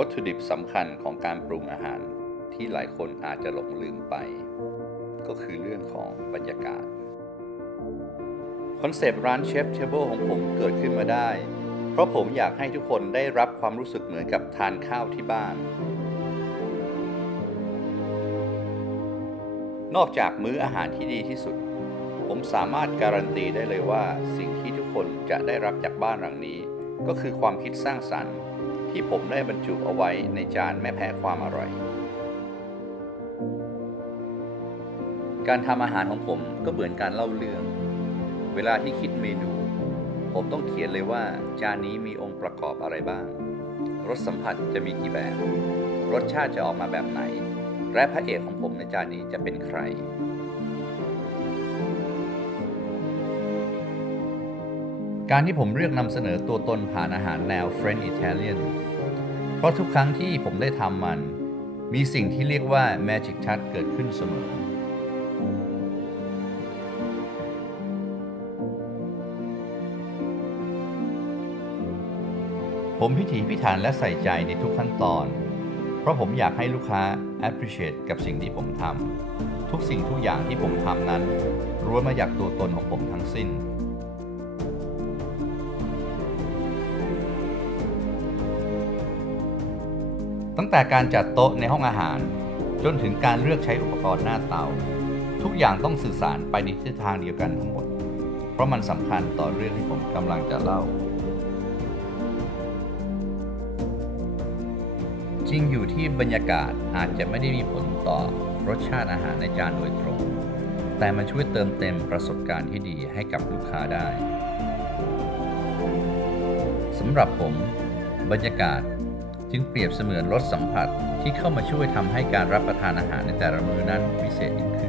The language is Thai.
วัตถุดิบสำคัญของการปรุงอาหารที่หลายคนอาจจะหลงลืมไป ก็คือเรื่องของบรรยากาศ คอนเซปต์ร้านเชฟเทเบิลของผมเกิดขึ้นมาได้ เพราะผมอยากให้ทุกคนได้รับความรู้สึกเหมือนกับทานข้าวที่บ้าน นอกจากมื้ออาหารที่ดีที่สุด ผมสามารถการันตีได้เลยว่าสิ่งที่ทุกคนจะได้รับจากบ้านหลังนี้ ก็คือความคิดสร้างสรรค์ ที่ผมได้บรรจุเอาไว้ในจานไม่แพ้ความอร่อย การทำอาหารของผมก็เหมือนการเล่าเรื่อง เวลาที่คิดเมนู ผมต้องเขียนเลยว่าจานนี้มีองค์ประกอบอะไรบ้าง รสสัมผัสจะมีกี่แบบ รสชาติจะออกมาแบบไหน และพระเอกของผมในจานนี้จะเป็นใคร การที่ผมเลือกนำเสนอตัวตนผ่านอาหารแนว French Italian เพราะทุกครั้งที่ผมได้ทำมัน มีสิ่งที่เรียกว่า Magic Touch เกิดขึ้นเสมอ ผมพิถีพิถันและใส่ใจในทุกขั้นตอน เพราะผมอยากให้ลูกค้า appreciate กับสิ่งที่ผมทำ ทุกสิ่งทุกอย่างที่ผมทำนั้นล้วนมาจากตัวตนของผมทั้งสิ้น ตั้งแต่การจัดโต๊ะในห้องอาหาร จนถึงการเลือกใช้อุปกรณ์หน้าเตา ทุกอย่างต้องสื่อสารไปในทิศทางเดียวกันทั้งหมด เพราะมันสำคัญต่อเรื่องที่ผมกำลังจะเล่า จริงอยู่ที่บรรยากาศอาจจะไม่ได้มีผลต่อรสชาติอาหารในจานโดยตรง แต่มันช่วยเติมเต็มประสบการณ์ที่ดีให้กับลูกค้าได้สำหรับผม บรรยากาศ จึงเปรียบเสมือนรสสัมผัสที่เข้ามาช่วยทำให้การรับประทานอาหารในแต่ละมื้อนั้นพิเศษยิ่ง